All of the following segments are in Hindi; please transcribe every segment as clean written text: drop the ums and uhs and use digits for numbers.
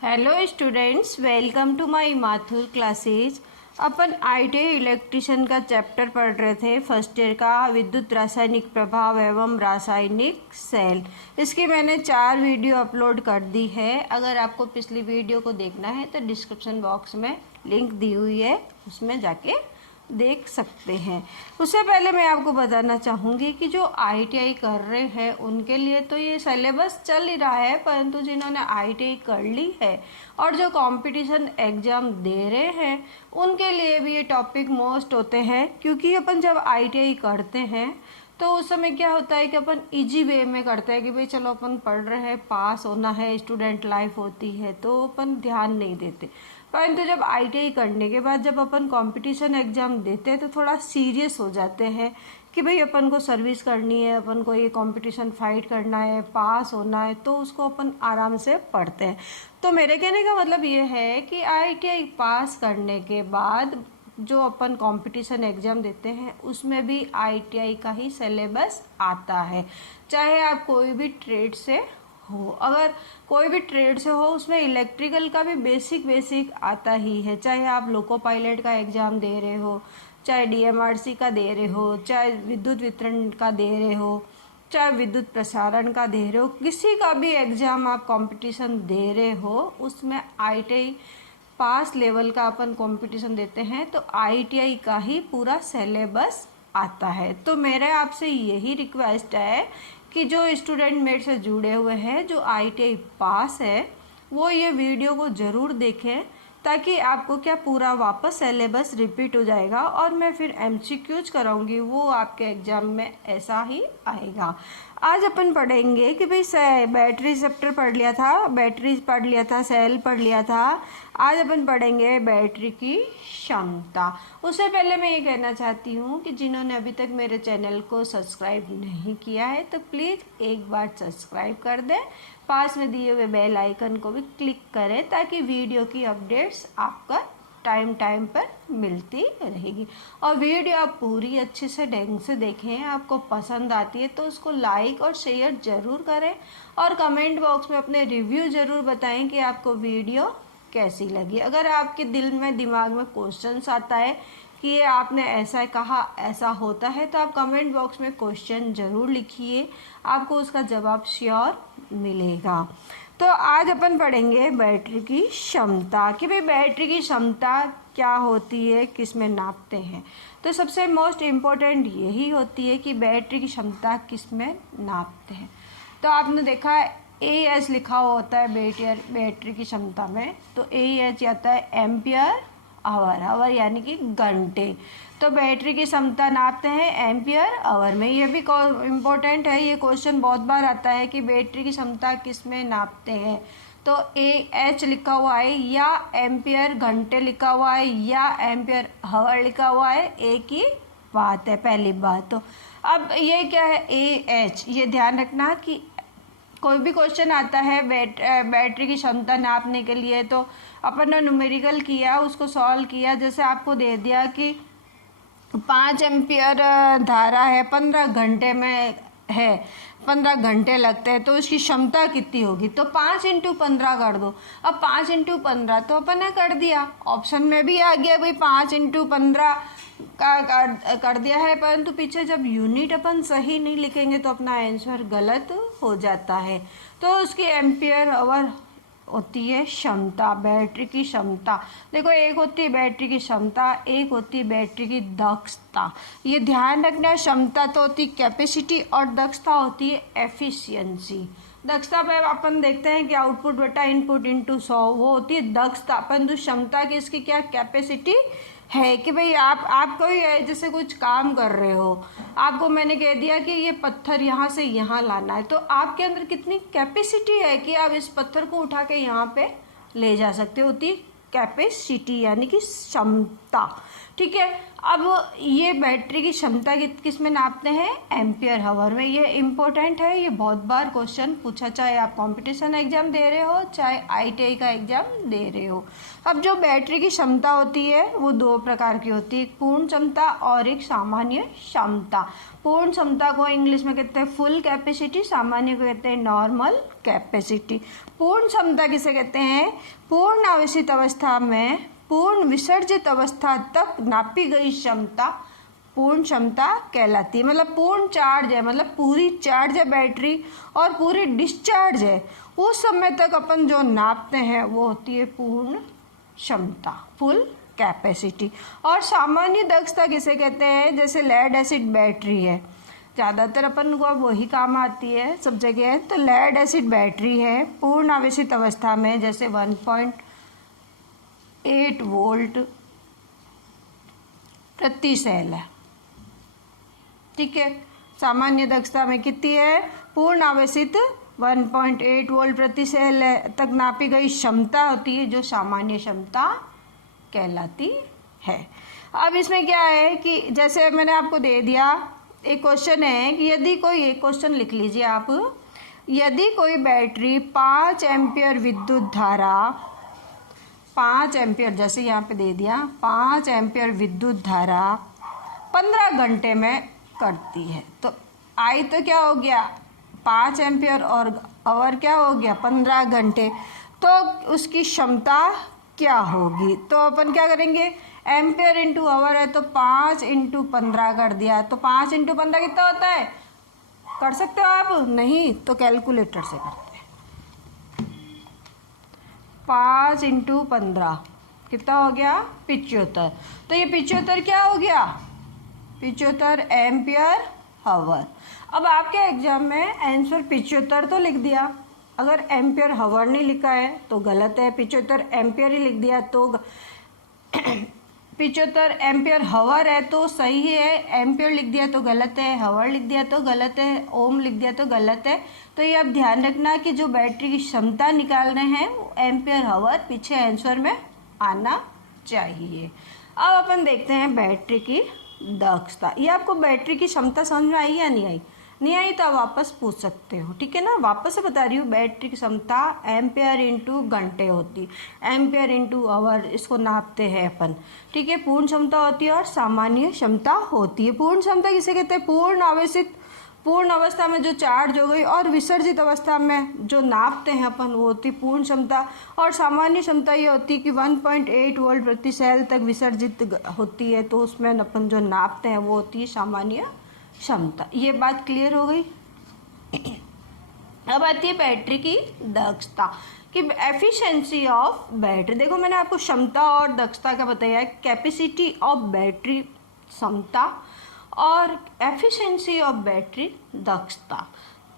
Hello students, welcome to my Mathur classes. अपन ITI इलेक्ट्रिशियन का चैप्टर पढ़ रहे थे फर्स्ट ईयर का, विद्युत रासायनिक प्रभाव एवं रासायनिक सेल। इसकी मैंने 4 वीडियो अपलोड कर दी है। अगर आपको पिछली वीडियो को देखना है तो डिस्क्रिप्शन बॉक्स में लिंक दी हुई है, उसमें जाके देख सकते हैं। उससे पहले मैं आपको बताना चाहूँगी कि जो ITI कर रहे हैं उनके लिए तो ये सिलेबस चल ही रहा है, परंतु जिन्होंने ITI कर ली है और जो कंपटीशन एग्ज़ाम दे रहे हैं उनके लिए भी ये टॉपिक मोस्ट होते हैं। क्योंकि अपन जब ITI करते हैं तो उस समय क्या होता है कि अपन इजी वे में करते हैं कि भाई चलो अपन पढ़ रहे हैं, पास होना है, स्टूडेंट लाइफ होती है, तो अपन ध्यान नहीं देते। परंतु जब ITI करने के बाद जब अपन कंपटीशन एग्ज़ाम देते हैं तो थोड़ा सीरियस हो जाते हैं कि भाई अपन को सर्विस करनी है, अपन को ये कंपटीशन फाइट करना है, पास होना है, तो उसको अपन आराम से पढ़ते हैं। तो मेरे कहने का मतलब ये है कि ITI पास करने के बाद जो अपन कंपटीशन एग्ज़ाम देते हैं उसमें भी ITI का ही सिलेबस आता है। चाहे आप कोई भी ट्रेड से हो, अगर कोई भी ट्रेड से हो उसमें इलेक्ट्रिकल का भी बेसिक आता ही है। चाहे आप लोको पायलट का एग्ज़ाम दे रहे हो, चाहे DMRC का दे रहे हो, चाहे विद्युत वितरण का दे रहे हो, चाहे विद्युत प्रसारण का दे रहे हो, किसी का भी एग्ज़ाम आप कंपटीशन दे रहे हो उसमें ITI पास लेवल का अपन कंपटीशन देते हैं तो ITI का ही पूरा सिलेबस आता है। तो मेरा आपसे यही रिक्वेस्ट है कि जो स्टूडेंट मेरे से जुड़े हुए हैं, जो ITI पास है, वो ये वीडियो को ज़रूर देखें, ताकि आपको क्या पूरा वापस सिलेबस रिपीट हो जाएगा और मैं फिर MCQs कराऊंगी, वो आपके एग्ज़ाम में ऐसा ही आएगा। आज अपन पढ़ेंगे कि भाई बैटरी चैप्टर पढ़ लिया था, बैटरीज पढ़ लिया था, सेल पढ़ लिया था। आज अपन पढ़ेंगे बैटरी की क्षमता। उससे पहले मैं ये कहना चाहती हूँ कि जिन्होंने अभी तक मेरे चैनल को सब्सक्राइब नहीं किया है तो प्लीज़ एक बार सब्सक्राइब कर दें, पास में दिए हुए बेल आइकन को भी क्लिक करें ताकि वीडियो की अपडेट्स आपका टाइम पर मिलती रहेगी। और वीडियो आप पूरी अच्छे से ढंग से देखें, आपको पसंद आती है तो उसको लाइक और शेयर ज़रूर करें और कमेंट बॉक्स में अपने रिव्यू ज़रूर बताएं कि आपको वीडियो कैसी लगी। अगर आपके दिल में दिमाग में क्वेश्चंस आता है कि ये आपने ऐसा कहा, ऐसा होता है, तो आप कमेंट बॉक्स में क्वेश्चन ज़रूर लिखिए, आपको उसका जवाब श्योर मिलेगा। तो आज अपन पढ़ेंगे बैटरी की क्षमता कि भाई बैटरी की क्षमता क्या होती है, किस में नापते हैं। तो सबसे मोस्ट इम्पोर्टेंट यही होती है कि बैटरी की क्षमता किस में नापते हैं। तो आपने देखा AH लिखा होता है बैटरी की क्षमता में, तो AH आता है एम्पियर आवर यानी कि घंटे। तो बैटरी की क्षमता नापते हैं एम्पियर आवर में। ये भी इम्पोर्टेंट है, ये क्वेश्चन बहुत बार आता है कि बैटरी की क्षमता किस में नापते हैं। तो AH लिखा हुआ है या एम्पियर घंटे लिखा हुआ है या एम्पियर आवर लिखा हुआ है, एक ही बात है पहली बात। तो अब ये क्या है AH, ये ध्यान रखना कि कोई भी क्वेश्चन आता है बैटरी की क्षमता नापने के लिए तो अपन ने न्यूमेरिकल किया, उसको सॉल्व किया। जैसे आपको दे दिया कि 5 एम्पियर धारा है, 15 घंटे में है, 15 घंटे लगते हैं, तो उसकी क्षमता कितनी होगी। तो 5 × 15 कर दो। अब 5 × 15 तो अपन ने कर दिया, ऑप्शन में भी आ गया भाई 5 × 15 का कर दिया है, परंतु पीछे जब यूनिट अपन सही नहीं लिखेंगे तो अपना आंसर गलत हो जाता है। तो उसकी एम्पियर आवर होती है क्षमता, बैटरी की क्षमता। देखो, एक होती है बैटरी की क्षमता, एक होती है बैटरी की दक्षता। ये ध्यान रखना, क्षमता तो होती है कैपेसिटी और दक्षता होती है एफिशिएंसी। दक्षता में अपन देखते हैं कि आउटपुट बटा इनपुट इंटू 100, वो होती है दक्षता। परंतु क्षमता की इसकी क्या कैपेसिटी है कि भाई आप कोई जैसे कुछ काम कर रहे हो, आपको मैंने कह दिया कि ये पत्थर यहाँ से यहाँ लाना है, तो आपके अंदर कितनी कैपेसिटी है कि आप इस पत्थर को उठा के यहाँ पे ले जा सकते हो, होती कैपेसिटी यानी कि क्षमता। ठीक है। अब ये बैटरी की क्षमता किस में नापते हैं? एम्पियर हावर में। ये इम्पोर्टेंट है, ये बहुत बार क्वेश्चन पूछा, चाहे आप कंपटीशन एग्जाम दे रहे हो चाहे ITI का एग्जाम दे रहे हो। अब जो बैटरी की क्षमता होती है वो दो प्रकार की होती है, एक पूर्ण क्षमता और एक सामान्य क्षमता। पूर्ण क्षमता को इंग्लिश में कहते हैं फुल कैपेसिटी, सामान्य को कहते हैं नॉर्मल कैपेसिटी। पूर्ण क्षमता किसे कहते हैं? पूर्ण आवेशित अवस्था में पूर्ण विसर्जित अवस्था तक नापी गई क्षमता पूर्ण क्षमता कहलाती है। मतलब पूर्ण चार्ज है, मतलब पूरी चार्ज है बैटरी और पूरी डिस्चार्ज है, उस समय तक अपन जो नापते हैं वो होती है पूर्ण क्षमता, फुल कैपेसिटी। और सामान्य दक्षता किसे कहते हैं? जैसे लेड एसिड बैटरी है, ज़्यादातर अपन को अब वही काम आती है सब जगह। तो लेड एसिड बैटरी है पूर्ण आवेशित अवस्था में, जैसे 1.8 वोल्ट प्रति सेल है, ठीक है। सामान्य दक्षता में कितनी है? पूर्ण आवेशित 1.8 वोल्ट प्रति सेल तक नापी गई क्षमता होती है जो सामान्य क्षमता कहलाती है। अब इसमें क्या है कि जैसे मैंने आपको दे दिया, एक क्वेश्चन है कि यदि कोई, एक क्वेश्चन लिख लीजिए आप, यदि कोई बैटरी 5 एम्पियर विद्युत धारा 5 एम्पियर, जैसे यहाँ पे दे दिया 5 एम्पियर विद्युत धारा 15 घंटे में करती है, तो आई तो क्या हो गया 5 एम्पियर और आवर क्या हो गया 15 घंटे, तो उसकी क्षमता क्या होगी? तो अपन क्या करेंगे, एम्पियर इंटू आवर है तो 5 इंटू 15 कर दिया, तो 5 इंटू 15 कितना होता है? कर सकते हो आप? नहीं तो कैलकुलेटर से करते हैं। 5 इंटू 15 कितना हो गया? 75। तो ये 75 क्या हो गया? 75 एम्पियर हावर। अब आपके एग्जाम में आंसर 75 तो लिख दिया, अगर एम्पियर हावर नहीं लिखा है तो गलत है, 75 एम्पियर ही लिख दिया तो 75 एम्पियर हावर है तो सही है, एम्पियर लिख दिया तो गलत है, हावर लिख दिया तो गलत है, ओम लिख दिया तो गलत है। तो ये आप ध्यान रखना कि जो बैटरी की क्षमता निकाल रहे हैं वो एम्पियर हावर पीछे आंसर में आना चाहिए। अब अपन देखते हैं बैटरी की दक्षता। ये आपको बैटरी की क्षमता समझ में आई या नहीं आई? नहीं आई तो आप वापस पूछ सकते हो, ठीक है ना। वापस से बता रही हूँ, बैटरी की क्षमता एम्पियर इंटू घंटे होती, एम्पियर इंटू आवर, इसको नापते हैं अपन, ठीक है। पूर्ण क्षमता होती है और सामान्य क्षमता होती है। पूर्ण क्षमता किसे कहते हैं? पूर्ण आवेशित, पूर्ण अवस्था में जो चार्ज हो गई, और विसर्जित अवस्था में जो नापते हैं अपन वो होती पूर्ण क्षमता। और सामान्य क्षमता ये होती है कि 1.8 वोल्ट प्रति सेल तक विसर्जित होती है, तो उसमें अपन जो नापते हैं वो होती है सामान्य क्षमता। ये बात क्लियर हो गई। अब आती है बैटरी की दक्षता कि एफिशिएंसी ऑफ बैटरी। देखो मैंने आपको क्षमता और दक्षता का बताया, कैपेसिटी ऑफ बैटरी क्षमता और एफिशिएंसी ऑफ बैटरी दक्षता,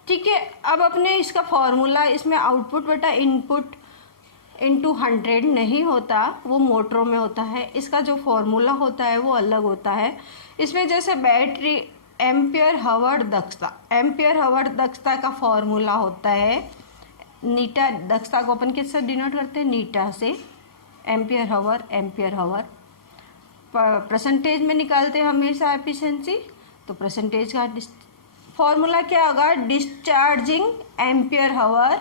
ठीक है। अब अपने इसका फॉर्मूला, इसमें आउटपुट बटा इनपुट इंटू 100 नहीं होता, वो मोटरों में होता है। इसका जो फॉर्मूला होता है वो अलग होता है। इसमें जैसे बैटरी एम्पियर हावर दक्षता, एम्पियर हावर दक्षता का फॉर्मूला होता है नीटा। दक्षता को अपन किससे डिनोट करते हैं? नीटा से। एम्पियर हावर, एम्पियर हावर परसेंटेज में निकालते हैं हमेशा एफिशिएंसी, तो परसेंटेज का फॉर्मूला क्या होगा? डिस्चार्जिंग एम्पियर हावर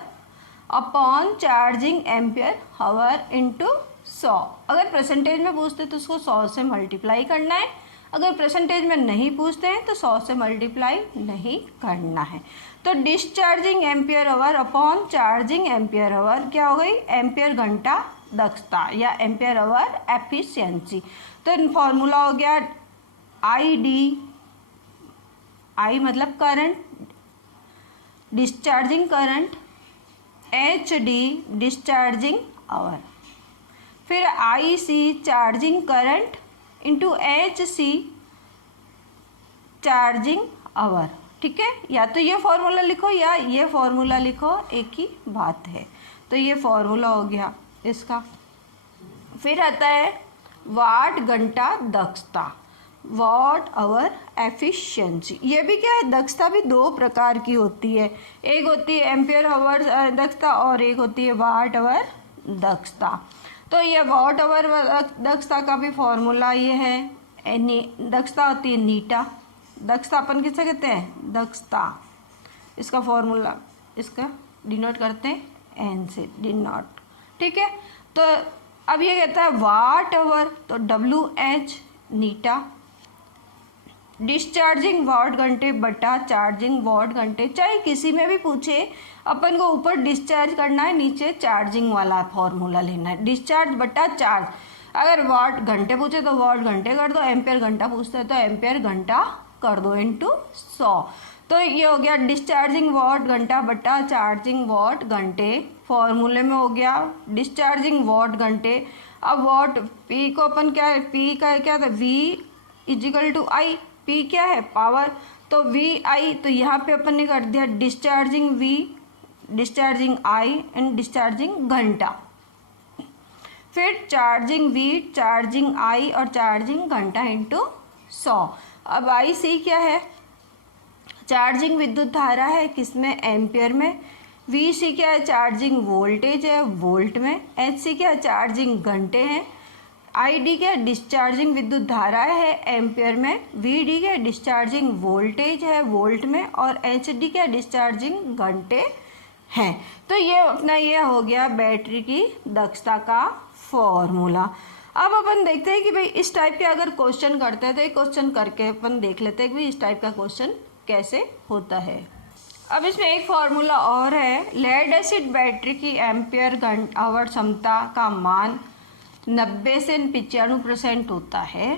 अपॉन चार्जिंग एम्पियर हावर इंटू 100। अगर परसेंटेज में पूछते तो उसको 100 से मल्टीप्लाई करना है, अगर परसेंटेज में नहीं पूछते हैं तो 100 से मल्टीप्लाई नहीं करना है। तो discharging ampere hour upon charging ampere hour क्या हो गई? एम्पियर घंटा दक्षता या एम्पियर आवर एफिशिएंसी। तो फॉर्मूला हो गया ID, I मतलब current, discharging current, HD discharging hour, फिर IC charging current into HC charging hour, ठीक है। या तो ये फॉर्मूला लिखो या ये फॉर्मूला लिखो, एक ही बात है। तो ये फॉर्मूला हो गया इसका। फिर आता है वाट घंटा दक्षता, वाट आवर एफिशिएंसी। ये भी क्या है? दक्षता भी दो प्रकार की होती है, एक होती है एम्पियर आवर दक्षता और एक होती है वाट आवर दक्षता। तो ये वॉट आवर दक्षता का भी फॉर्मूला ये है, दक्षता होती है नीटा। दक्षता अपन किसे कहते हैं, दक्षता, इसका फॉर्मूला, इसका डिनोट करते हैं एन से, डिनोट, ठीक है। तो अब ये कहता है वाट आवर, तो WH नीटा, डिस्चार्जिंग वाट घंटे बटा चार्जिंग वाट घंटे, चाहे किसी में भी पूछे अपन को ऊपर डिस्चार्ज करना है, नीचे चार्जिंग वाला फॉर्मूला लेना है, डिस्चार्ज बटा चार्ज। अगर वाट घंटे पूछे तो वाट घंटे कर दो, एम्पियर घंटा पूछते हैं तो एम्पियर घंटा कर दो इनटू 100। तो ये हो गया डिस्चार्जिंग वाट घंटा बटा चार्जिंग वाट घंटे, फॉर्मूले में हो गया डिस्चार्जिंग वाट घंटे। अब वाट पी को अपन क्या, पी का क्या था, V equal to I, P क्या है पावर, तो VI, तो यहाँ पे अपन ने कर दिया discharging V, discharging I and discharging घंटा, फिर चार्जिंग V, चार्जिंग I और चार्जिंग घंटा इंटू 100। अब IC क्या है, चार्जिंग विद्युत धारा है किसमें, एम्पियर में। VC क्या है, चार्जिंग वोल्टेज है वोल्ट में। HC क्या है, चार्जिंग घंटे हैं। ID क्या है, डिस्चार्जिंग विद्युत धारा है एम्पियर में। VD क्या है, डिस्चार्जिंग वोल्टेज है वोल्ट में। और HD क्या है, डिस्चार्जिंग घंटे हैं। तो ये अपना ये हो गया बैटरी की दक्षता का फॉर्मूला। अब अपन देखते हैं कि भाई इस टाइप के अगर क्वेश्चन करते हैं तो एक क्वेश्चन करके अपन देख लेते हैं कि भाई इस टाइप का क्वेश्चन कैसे होता है। अब इसमें एक फॉर्मूला और है, लेड एसिड बैटरी की एम्पियर आवर क्षमता का मान 90 से 95% होता है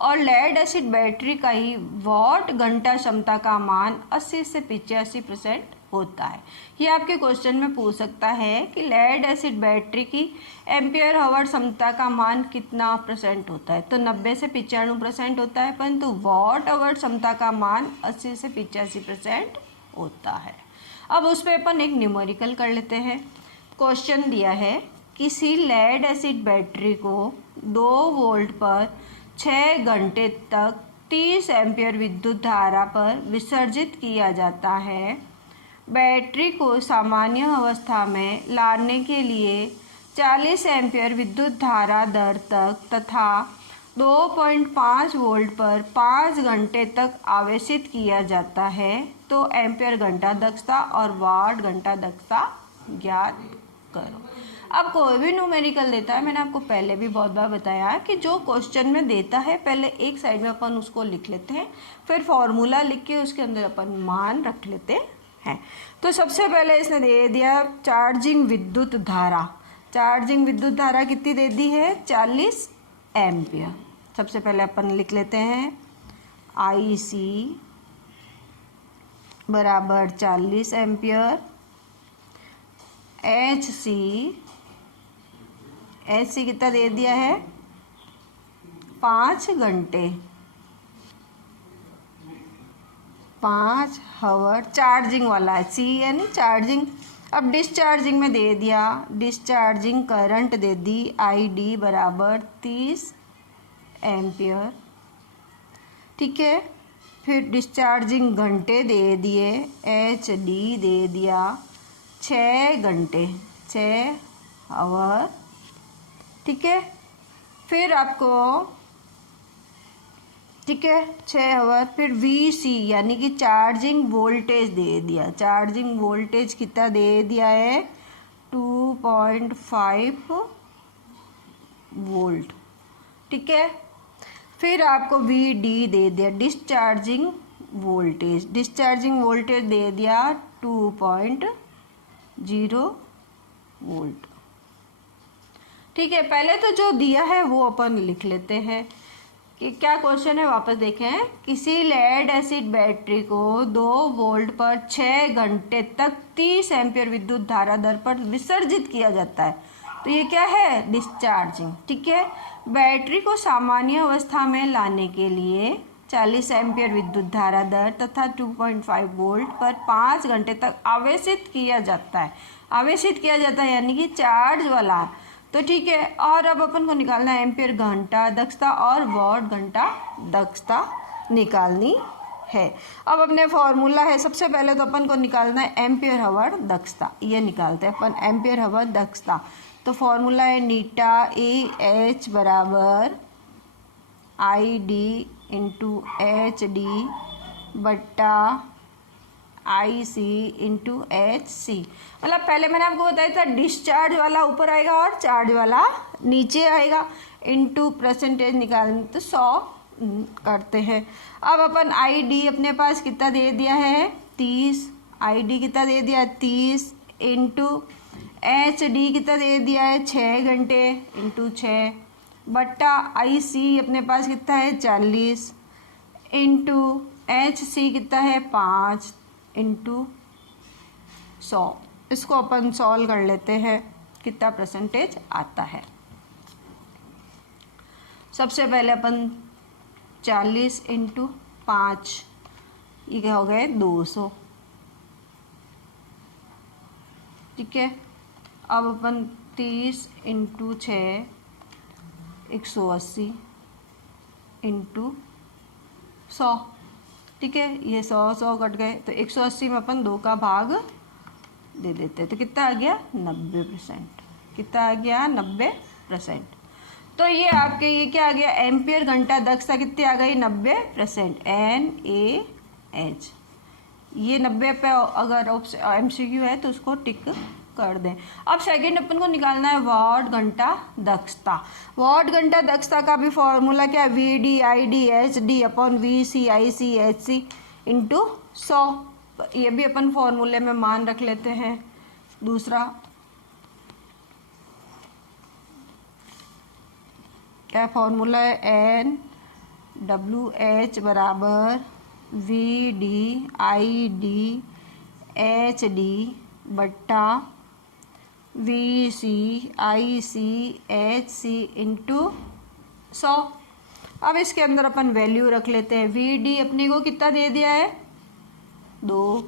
और लेड एसिड बैटरी का ही वॉट घंटा क्षमता का मान 80 से 85% होता है। ये आपके क्वेश्चन में पूछ सकता है कि लेड एसिड बैटरी की एम्पियर आवर क्षमता का मान कितना % होता है, तो 90 से 95% होता है, परंतु वॉट आवर क्षमता का मान 80 से 85% होता है। अब उस पर अपन एक न्यूमेरिकल कर लेते हैं। क्वेश्चन दिया है किसी लेड एसिड बैटरी को 2 वोल्ट पर 6 घंटे तक 30 एम्पियर विद्युत धारा पर विसर्जित किया जाता है। बैटरी को सामान्य अवस्था में लाने के लिए 40 एम्पियर विद्युत धारा दर तक तथा 2.5 वोल्ट पर 5 घंटे तक आवेशित किया जाता है, तो एम्पियर घंटा दक्षता और वाट घंटा दक्षता ज्ञात करो। अब कोई भी न्यूमेरिकल देता है, मैंने आपको पहले भी बहुत बार बताया कि जो क्वेश्चन में देता है पहले एक साइड में अपन उसको लिख लेते हैं, फिर फॉर्मूला लिख के उसके अंदर अपन मान रख लेते हैं। तो सबसे पहले इसने दे दिया चार्जिंग विद्युत धारा, चार्जिंग विद्युत धारा कितनी दे दी है, 40 एम्पियर। सबसे पहले अपन लिख लेते हैं IC बराबर 40 एम्पियर, HC कितना दे दिया है, 5 घंटे, 5 आवर, चार्जिंग वाला है, C यानी चार्जिंग। अब डिस्चार्जिंग में दे दिया, डिस्चार्जिंग करंट दे दी ID बराबर 30 एम्पियर, ठीक है। फिर डिस्चार्जिंग घंटे दे दिए, HD दे दिया 6 घंटे, 6 आवर, ठीक है। फिर आपको, ठीक है, 6 आवर। फिर VC यानी कि चार्जिंग वोल्टेज दे दिया, चार्जिंग वोल्टेज कितना दे दिया है, 2.5 वोल्ट, ठीक है। फिर आपको VD दे दिया डिस्चार्जिंग वोल्टेज, डिस्चार्जिंग वोल्टेज दे दिया 2.0 वोल्ट, ठीक है। पहले तो जो दिया है वो अपन लिख लेते हैं कि क्या क्वेश्चन है, वापस देखें। किसी लेड एसिड बैटरी को 2 वोल्ट पर 6 घंटे तक 30 एम्पियर विद्युत धारा दर पर विसर्जित किया जाता है, तो ये क्या है, डिस्चार्जिंग, ठीक है। बैटरी को सामान्य अवस्था में लाने के लिए 40 एम्पियर विद्युत धारा दर तथा 2.5 वोल्ट पर 5 घंटे तक आवेशित किया जाता है, आवेशित किया जाता है यानी कि चार्ज वाला, तो ठीक है। और अब अपन को निकालना है एम्पियर घंटा दक्षता और वॉट घंटा दक्षता निकालनी है। अब अपने फॉर्मूला है, सबसे पहले तो अपन को निकालना है एम्पियर हावर दक्षता। ये निकालते हैं अपन एम्पियर हावर दक्षता। तो फॉर्मूला है नीटा ए एच बराबर I D into H D बट्टा आई सी इंटू एच सी। मतलब पहले मैंने आपको बताया था डिस्चार्ज वाला ऊपर आएगा और चार्ज वाला नीचे आएगा। इंटू परसेंटेज निकालने तो 100 करते हैं। अब अपन आई डी अपने पास कितना दे दिया है 30, आई डी कितना दे दिया 30 इंटू एच डी कितना दे दिया है 6 घंटे इंटू 6 बट्टा आई सी अपने पास कितना है 40 इंटू एच सी कितना है 5 इंटू 100। इसको अपन सॉल्व कर लेते हैं कितना परसेंटेज आता है। सबसे पहले अपन 40 इंटू 5 ये क्या हो गए 200, ठीक है। अब अपन 30 इंटू 6 180 इंटू 100, ठीक है। ये 100 कट गए तो 180 में अपन 2 का भाग दे देते हैं तो कितना आ गया 90%। कितना आ गया 90%। तो ये आपके ये क्या आ गया एम्पियर घंटा दक्षता कितनी आ गई 90%। NaH ये 90 पे अगर MCQ है तो उसको टिक कर दें। अब सेकंड अपन को निकालना है वाट घंटा दक्षता। वाट घंटा दक्षता का भी फॉर्मूला क्या है VD/ID/HD अपॉन VC/IC/HC इंटू 100। ये भी अपन फॉर्मूले में मान रख लेते हैं। दूसरा क्या फॉर्मूला है NWH बराबर VD/ID/HD बट्टा VC/IC/HC इंटू 100। अब इसके अंदर अपन वैल्यू रख लेते हैं। VD अपने को कितना दे दिया है 2,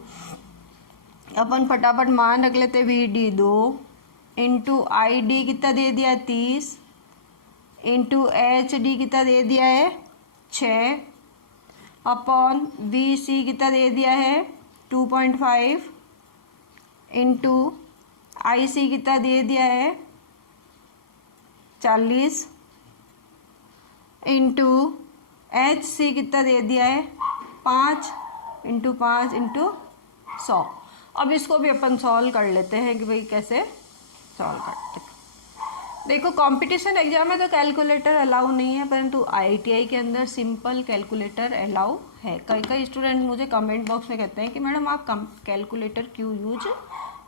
अपन फटाफट मान रख लेते हैं VD 2 इंटू ID कितना दे दिया 30 इंटू HD कितना दे दिया है 6 अपॉन VC कितना दे दिया है 2.5 इंटू IC कितना दे दिया है 40 इंटू HC कितना दे दिया है 5 इंटू 5 इंटू 100। अब इसको भी अपन सॉल्व कर लेते हैं कि भाई कैसे सॉल्व करते हैं। देखो कंपटीशन एग्जाम में तो कैलकुलेटर अलाउ नहीं है, परंतु IITI के अंदर सिंपल कैलकुलेटर अलाउ है। कई स्टूडेंट मुझे कमेंट बॉक्स में कहते हैं कि मैडम आप कैलकुलेटर क्यों यूज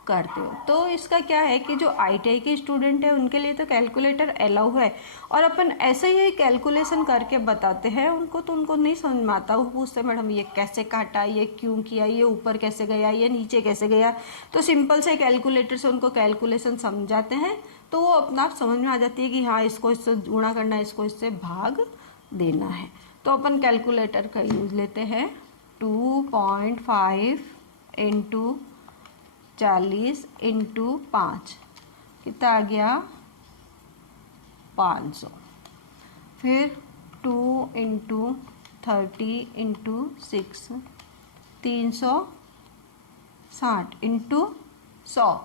करते हो। तो इसका क्या है कि जो IITI के स्टूडेंट है उनके लिए तो कैलकुलेटर अलाउ है और अपन ऐसे ही कैलकुलेशन करके बताते हैं उनको, तो उनको नहीं समझ में आता। वो पूछते हैं मैडम ये कैसे काटा, ये क्यों किया, ये ऊपर कैसे गया, ये नीचे कैसे गया। तो सिंपल से कैलकुलेटर से उनको कैलकुलेशन समझाते हैं तो वो अपना आप समझ में आ जाती है कि हाँ इसको इससे गुणा करना है, इसको इससे भाग देना है। तो अपन कैलकुलेटर का यूज लेते हैं। 2.5 इंटू 40 इंटू 5 कितना आ गया 500। फिर 2 इंटू 30 इंटू 6 360 इंटू 100।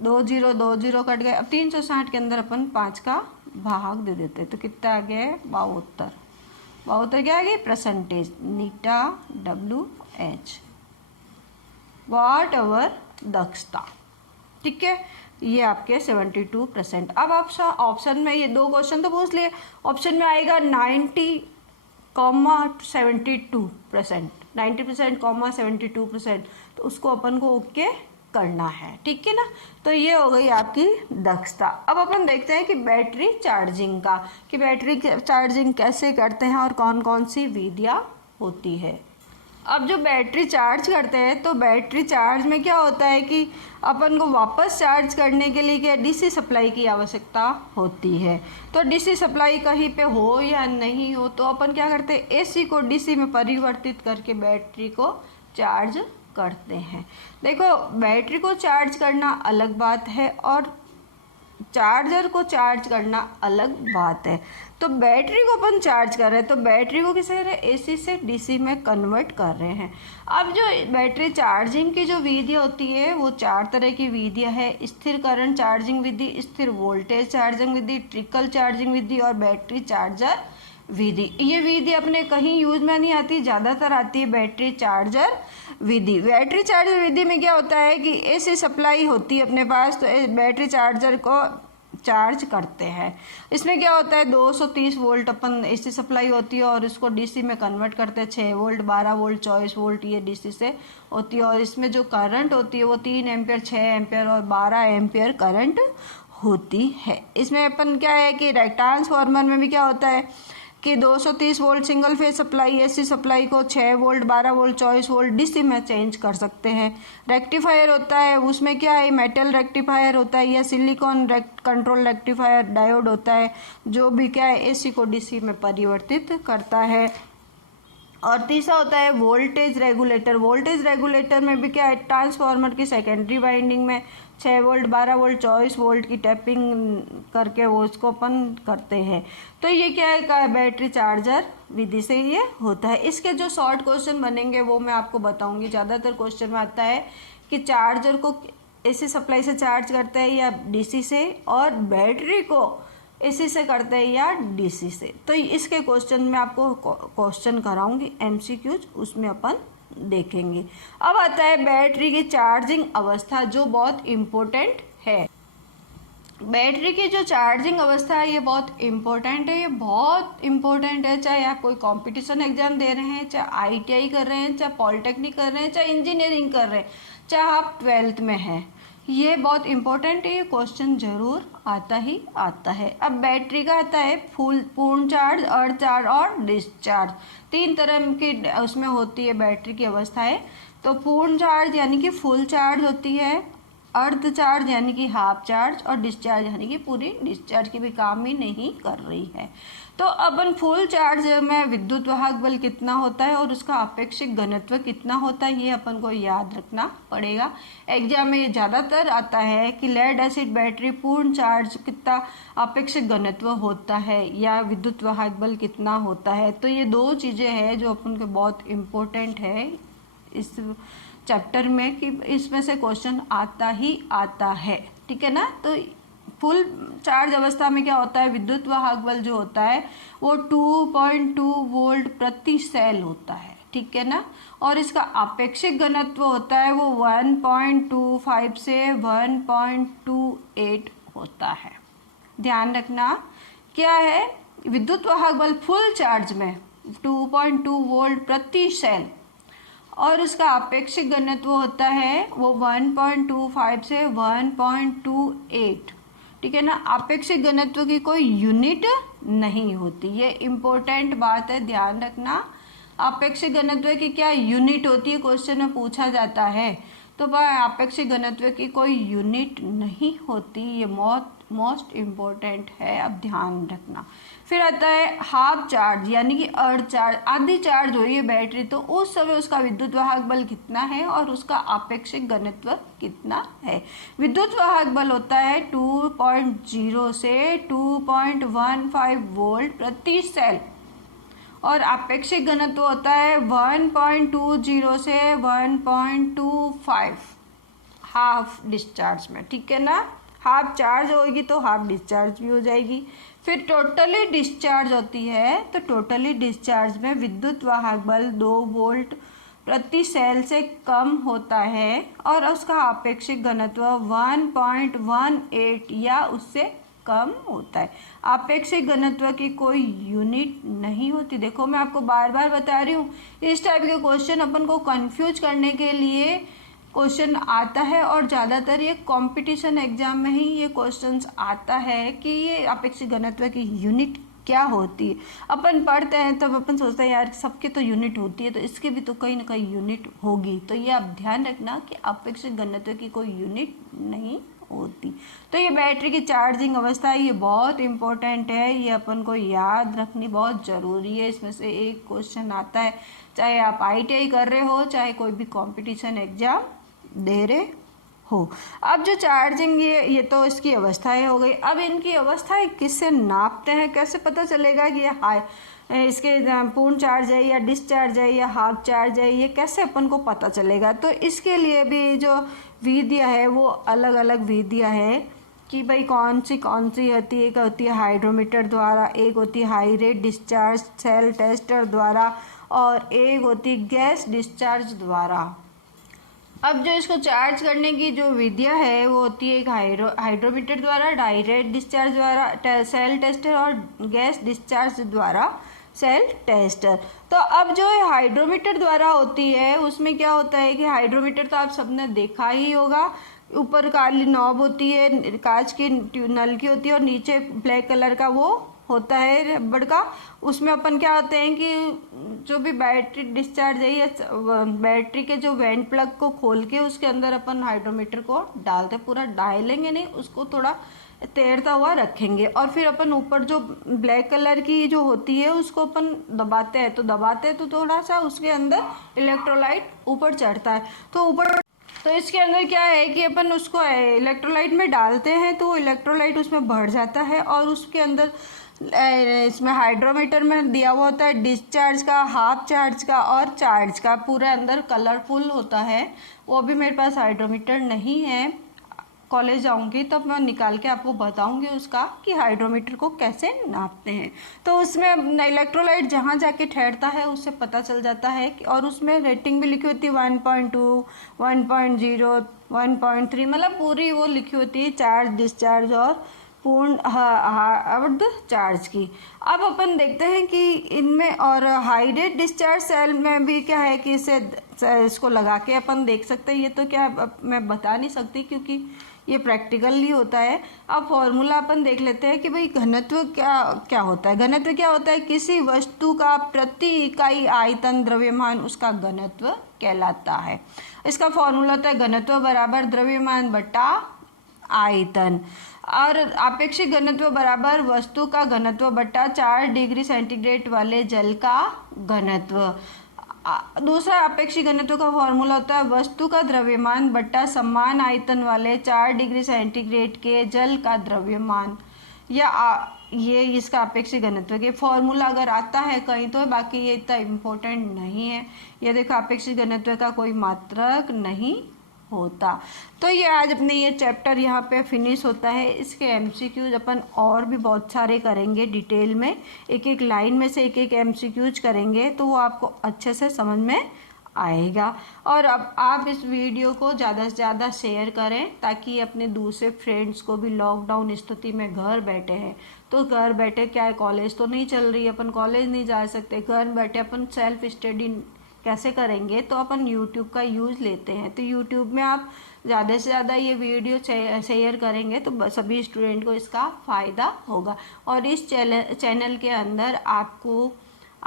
2 0 कट गए। अब 360 के अंदर अपन 5 का भाग दे देते हैं तो कितना आ गया 72। 72 क्या आ गई परसेंटेज नीटा WH वाट आवर दक्षता, ठीक है। ये आपके 72%। अब आप ऑप्शन में ये 2 क्वेश्चन तो पूछ लिए। ऑप्शन में आएगा 90,72%, 90% 72%। तो उसको अपन को ओके करना है, ठीक है ना। तो ये हो गई आपकी दक्षता। अब अपन देखते हैं कि बैटरी चार्जिंग का, कि बैटरी चार्जिंग कैसे करते हैं और कौन कौन सी विधियाँ होती है। अब जो बैटरी चार्ज करते हैं तो बैटरी चार्ज में क्या होता है कि अपन को वापस चार्ज करने के लिए क्या DC सप्लाई की आवश्यकता होती है। तो DC सप्लाई कहीं पे हो या नहीं हो तो अपन क्या करते हैं AC को DC में परिवर्तित करके बैटरी को चार्ज करते हैं। देखो बैटरी को चार्ज करना अलग बात है और चार्जर को चार्ज करना अलग बात है। तो बैटरी को अपन चार्ज कर रहे हैं, तो बैटरी को किसे कर रहे हैं, एसी से डीसी में कन्वर्ट कर रहे हैं। अब जो बैटरी चार्जिंग की जो विधि होती है वो 4 तरह की विधियाँ है। स्थिर करंट चार्जिंग विधि, स्थिर वोल्टेज चार्जिंग विधि, ट्रिकल चार्जिंग विधि और बैटरी चार्जर विधि। ये विधि अपने कहीं यूज में नहीं आती, ज़्यादातर आती है बैटरी चार्जर विधि। बैटरी चार्जर विधि में क्या होता है कि एसी सप्लाई होती है अपने पास, तो बैटरी चार्जर को चार्ज करते हैं। इसमें क्या होता है 230 वोल्ट अपन एसी सप्लाई होती है और उसको डीसी में कन्वर्ट करते हैं। 6 वोल्ट, 12 वोल्ट, 24 वोल्ट ये डीसी से होती है। और इसमें जो करंट होती है वो 3 एम्पियर, 6 एम्पियर और 12 एम्पियर करंट होती है। इसमें अपन क्या है कि ट्रांसफार्मर में भी क्या होता है कि 230 volt single phase supply AC supply को 6 वोल्ट, 12 वोल्ट, 24 वोल्ट डीसी में चेंज कर सकते हैं। रेक्टिफायर होता है, उसमें क्या है मेटल रेक्टिफायर होता है या सिलिकॉन कंट्रोल रेक्टिफायर डायोड होता है, जो भी क्या है एसी को डीसी में परिवर्तित करता है। और तीसरा होता है वोल्टेज रेगुलेटर। वोल्टेज रेगुलेटर में भी क्या है ट्रांसफार्मर की सेकेंडरी वाइंडिंग में 6 वोल्ट, 12 वोल्ट, 24 वोल्ट की टैपिंग करके वो उसको अपन करते हैं। तो ये क्या है बैटरी चार्जर विधि से ये होता है। इसके जो शॉर्ट क्वेश्चन बनेंगे वो मैं आपको बताऊंगी। ज़्यादातर क्वेश्चन में आता है कि चार्जर को एसी सप्लाई से चार्ज करते हैं या डीसी से, और बैटरी को एसी से करते हैं या डीसी से। तो इसके क्वेश्चन में आपको क्वेश्चन कराऊंगी एमसीक्यूज, उसमें अपन देखेंगे। अब आता है बैटरी की चार्जिंग अवस्था, जो बहुत इम्पोर्टेंट है। बैटरी की जो चार्जिंग अवस्था है ये बहुत इम्पोर्टेंट है। ये बहुत इम्पोर्टेंट है, चाहे आप कोई कंपटीशन एग्जाम दे रहे हैं, चाहे आईटीआई कर रहे हैं, चाहे पॉलिटेक्निक कर रहे हैं, चाहे इंजीनियरिंग कर रहे हैं, चाहे आप 12th में हैं। ये बहुत इम्पोर्टेंट है, ये क्वेश्चन जरूर आता ही आता है। अब बैटरी का आता है पूर्ण चार्ज, अर्ध चार्ज और डिस्चार्ज। 3 तरह की उसमें होती है बैटरी की अवस्थाएं। तो पूर्ण चार्ज यानी कि फुल चार्ज होती है, अर्ध चार्ज यानी कि हाफ चार्ज, और डिस्चार्ज यानी कि पूरी डिस्चार्ज की भी काम ही नहीं कर रही है। तो अपन फुल चार्ज में विद्युत वाहक बल कितना होता है और उसका अपेक्षित घनत्व कितना होता है, ये अपन को याद रखना पड़ेगा। एग्जाम में ज़्यादातर आता है कि लेड एसिड बैटरी पूर्ण चार्ज कितना अपेक्षित घनत्व होता है या विद्युत वाहक बल कितना होता है। तो ये 2 चीज़ें हैं जो अपन को बहुत इम्पोर्टेंट है इस चैप्टर में, कि इसमें से क्वेश्चन आता ही आता है। ठीक है ना। तो फुल चार्ज अवस्था में क्या होता है, विद्युत वाहक बल जो होता है वो 2.2 वोल्ट प्रति सेल होता है। ठीक है ना। और इसका अपेक्षित घनत्व होता है वो 1.25 से 1.28 होता है। ध्यान रखना क्या है, विद्युत वाहक बल फुल चार्ज में 2.2 वोल्ट प्रति सेल और उसका अपेक्षित घनत्व होता है वो 1.25 से 1.28। ठीक है ना। अपेक्षित घनत्व की कोई यूनिट नहीं होती, ये इम्पोर्टेंट बात है, ध्यान रखना। अपेक्षित घनत्व की क्या यूनिट होती है, क्वेश्चन में पूछा जाता है। तो अपेक्षित घनत्व की कोई यूनिट नहीं होती, ये मोस्ट इम्पोर्टेंट है, अब ध्यान रखना। फिर आता है हाफ चार्ज यानी कि अर्ध चार्ज, आधी चार्ज हुई है बैटरी, तो उस समय उसका विद्युत वाहक बल कितना है और उसका अपेक्षित घनत्व कितना है। विद्युत वाहक बल होता है 2.0 से 2.15 वोल्ट प्रति सेल और अपेक्षित घनत्व होता है 1.20 से 1.25 हाफ डिस्चार्ज में। ठीक है ना। हाफ चार्ज होगी तो हाफ डिस्चार्ज भी हो जाएगी। फिर टोटली डिस्चार्ज होती है, तो टोटली डिस्चार्ज में विद्युत वाहक बल 2 वोल्ट प्रति सेल से कम होता है और उसका अपेक्षित घनत्व 1.18 या उससे कम होता है। अपेक्षित घनत्व की कोई यूनिट नहीं होती। देखो मैं आपको बार बार बता रही हूँ, इस टाइप के क्वेश्चन अपन को कंफ्यूज करने के लिए क्वेश्चन आता है और ज़्यादातर ये कंपटीशन एग्जाम में ही ये क्वेश्चंस आता है कि ये अपेक्षित घनत्व की यूनिट क्या होती है। अपन पढ़ते हैं तब अपन सोचते हैं यार सबके तो यूनिट होती है, तो इसकी भी तो कहीं ना कहीं यूनिट होगी। तो ये आप ध्यान रखना कि अपेक्षित घनत्व की कोई यूनिट नहीं होती। तो ये बैटरी की चार्जिंग अवस्था है, ये बहुत इंपॉर्टेंट है, ये अपन को याद रखनी बहुत ज़रूरी है। इसमें से एक क्वेश्चन आता है, चाहे आप आईटीआई कर रहे हो, चाहे कोई भी कंपटीशन एग्जाम दे रहे हो। अब जो चार्जिंग ये तो इसकी अवस्थाएं हो गई। अब इनकी अवस्थाएं किससे नापते हैं, कैसे पता चलेगा कि ये हाई इसके पूर्ण चार्ज है या डिस्चार्ज है या हाफ चार्ज है, ये कैसे अपन को पता चलेगा? तो इसके लिए भी जो विधियाँ है वो अलग अलग विधियाँ है कि भाई कौन सी होती है। एक होती है हाइड्रोमीटर द्वारा, एक होती है high rate discharge cell tester द्वारा, और एक होती है गैस डिस्चार्ज द्वारा। अब जो इसको चार्ज करने की जो विधियाँ है वो होती है एक हाइड्रोमीटर द्वारा, डायरेक्ट डिस्चार्ज द्वारा, सेल टेस्टर, और गैस डिस्चार्ज द्वारा सेल टेस्टर। तो अब जो हाइड्रोमीटर द्वारा होती है उसमें क्या होता है कि हाइड्रोमीटर तो आप सबने देखा ही होगा, ऊपर काली नॉब होती है, कांच की नल की होती है, और नीचे ब्लैक कलर का वो होता है रबड़ का। उसमें अपन क्या होते हैं कि जो भी बैटरी डिस्चार्ज है या बैटरी के जो वेंट प्लग को खोल के उसके अंदर अपन हाइड्रोमीटर को डालते, पूरा डालेंगे नहीं, उसको थोड़ा तैरता हुआ रखेंगे, और फिर अपन ऊपर जो ब्लैक कलर की जो होती है उसको अपन दबाते हैं तो थोड़ा सा उसके अंदर इलेक्ट्रोलाइट ऊपर चढ़ता है। तो इसके अंदर क्या है कि अपन उसको इलेक्ट्रोलाइट में डालते हैं तो इलेक्ट्रोलाइट उसमें बढ़ जाता है, और उसके अंदर इसमें हाइड्रोमीटर में दिया हुआ होता है डिस्चार्ज का, हाफ चार्ज का और चार्ज का, पूरे अंदर कलरफुल होता है। वो भी मेरे पास हाइड्रोमीटर नहीं है, कॉलेज जाऊंगी तब मैं निकाल के आपको बताऊंगी उसका कि हाइड्रोमीटर को कैसे नापते हैं। तो उसमें इलेक्ट्रोलाइट जहाँ जाके ठहरता है उससे पता चल जाता है और उसमें रेटिंग भी लिखी होती है 1.2, 1.0, 1.3, मतलब पूरी वो लिखी होती है चार्ज डिस्चार्ज और पूर्ण अर्ध चार्ज की। अब अपन देखते हैं कि इनमें और हाई रेट डिस्चार्ज सेल में भी क्या है कि इसको लगा के अपन देख सकते हैं। ये तो क्या मैं बता नहीं सकती क्योंकि ये प्रैक्टिकली होता है। अब फॉर्मूला अपन देख लेते हैं कि भाई घनत्व क्या होता है। घनत्व क्या होता है? किसी वस्तु का प्रति इकाई आयतन द्रव्यमान उसका घनत्व कहलाता है। इसका फॉर्मूला होता है घनत्व बराबर द्रव्यमान बटा आयतन, और आपेक्षिक घनत्व बराबर वस्तु का घनत्व बटा 4 डिग्री सेंटीग्रेड वाले जल का घनत्व। दूसरा आपेक्षिक घनत्व का फॉर्मूला होता है वस्तु का द्रव्यमान बटा समान आयतन वाले 4 डिग्री सेंटीग्रेड के जल का द्रव्यमान। ये इसका आपेक्षिक घनत्व के फॉर्मूला अगर आता है कहीं तो, बाकी ये इतना इम्पोर्टेंट नहीं है। ये देखो आपेक्षिक घनत्व का कोई मात्रक नहीं होता। तो ये आज अपने ये चैप्टर यहाँ पे फिनिश होता है। इसके एमसीक्यूज अपन और भी बहुत सारे करेंगे डिटेल में, एक एक लाइन में से एक एक एमसीक्यूज करेंगे तो वो आपको अच्छे से समझ में आएगा। और अब आप इस वीडियो को ज़्यादा से ज़्यादा शेयर करें ताकि अपने दूसरे फ्रेंड्स को भी, लॉकडाउन स्थिति में घर बैठे हैं तो घर बैठे क्या है, कॉलेज तो नहीं चल रही, अपन कॉलेज नहीं जा सकते, घर बैठे अपन सेल्फ स्टडी कैसे करेंगे, तो अपन YouTube का यूज़ लेते हैं। तो YouTube में आप ज़्यादा से ज़्यादा ये वीडियो शेयर करेंगे तो सभी स्टूडेंट को इसका फ़ायदा होगा। और इस चैनल के अंदर आपको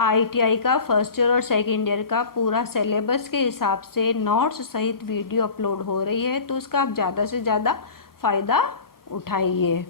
ITI का फर्स्ट ईयर और सेकेंड ईयर का पूरा सिलेबस के हिसाब से नोट्स सहित वीडियो अपलोड हो रही है, तो उसका आप ज़्यादा से ज़्यादा फ़ायदा उठाइए।